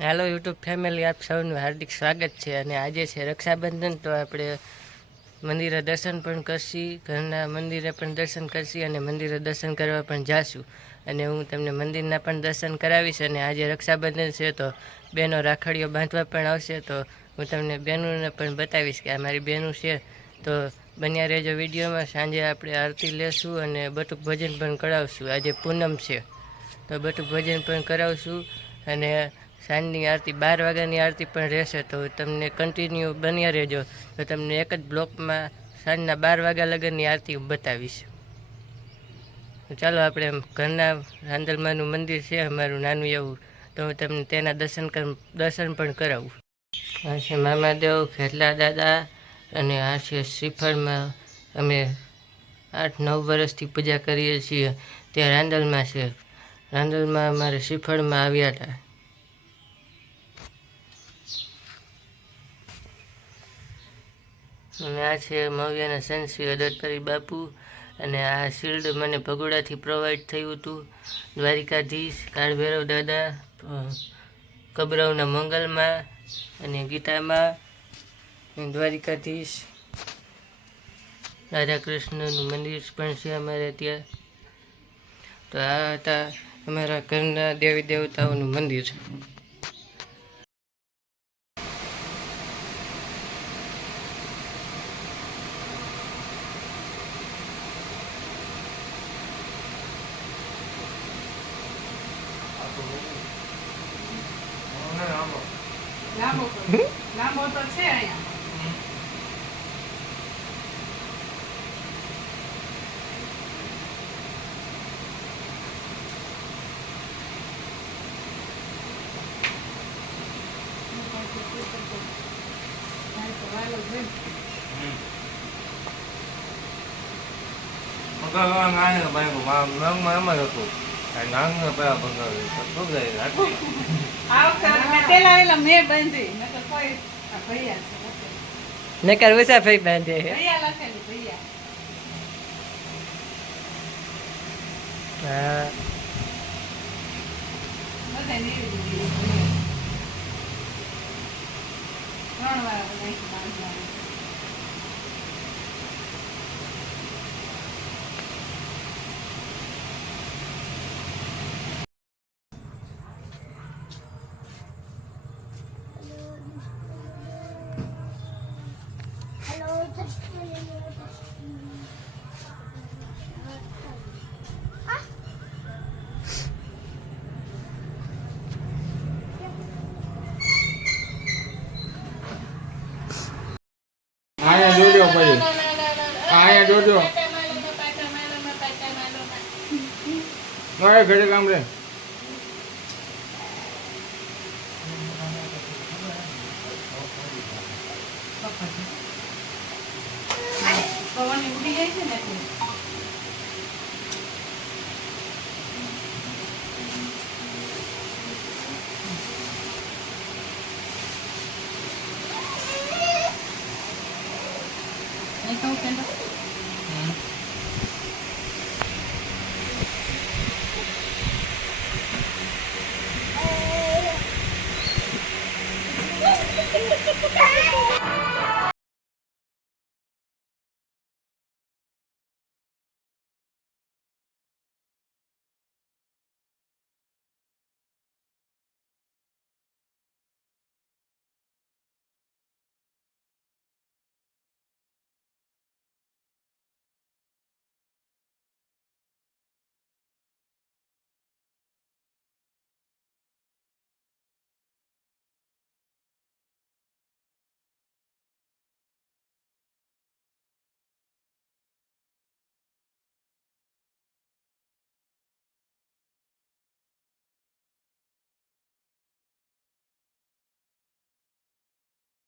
Hello YouTube family, આપ સૌનું હાર્દિક સ્વાગત છે. અને આજે છે રક્ષાબંધન, તો આપણે મંદિરે દર્શન પણ કરશી, ઘરના મંદિરે પણ દર્શન કરશી અને મંદિરે દર્શન કરવા પણ જાશું. અને હું તમને મંદિરના પણ દર્શન કરાવીશ. અને આજે રક્ષાબંધન છે તો બહેનો રાખડીઓ બાંધવા પણ આવશે, તો હું તમને બહેનોને પણ બતાવીશ કે આ મારી બહેનું છે. તો બન્યા રહેજો વિડીયોમાં. સાંજે આપણે આરતી લેશું અને બટુક ભજન પણ કરાવશું. આજે પૂનમ છે તો બટુક ભજન પણ કરાવશું. અને સાંજની આરતી 12 વાગ્યાની આરતી પણ રહેશે, તો તમને કન્ટિન્યુ બન્યા રહેજો. તો તમને એક જ બ્લોકમાં સાંજના 12 વાગ્યા લગનની આરતી બતાવીશ. ચાલો આપણે ઘરના રાંદલમાનું મંદિર છે અમારું નાનું એવું, તો હું તમને તેના દર્શન પણ કરાવું. આ છે મામાદેવ, ખેરલા દાદા, અને આ છે શ્રીફળમાં. અમે 8-9 વર્ષથી પૂજા કરીએ છીએ. ત્યાં રાંદલમાં છે. રાંદલમાં અમારે શ્રીફળમાં આવ્યા હતા. અને આ છે મવિયાના સંશ્રી અડતરી બાપુ. અને આ શિલ્ડ મને ભગોડાથી પ્રોવાઈડ થયું હતું. દ્વારિકાધીશ, કાળભૈરવ દાદા, કબરાવના મંગલમાં અને ગીતામાં, દ્વારિકાધીશ, રાધા કૃષ્ણનું મંદિર પણ છે અમારે ત્યાં. તો આ હતા અમારા ઘરના દેવી દેવતાઓનું મંદિર. લાંબો તો છે અહીંયા. નકર ઉષા ભાઈ બાંધે. હા, આયા જોજો પછી આયા જોજો ઓય ઘરે કામ રે પવન ઉડી જાય છે ને.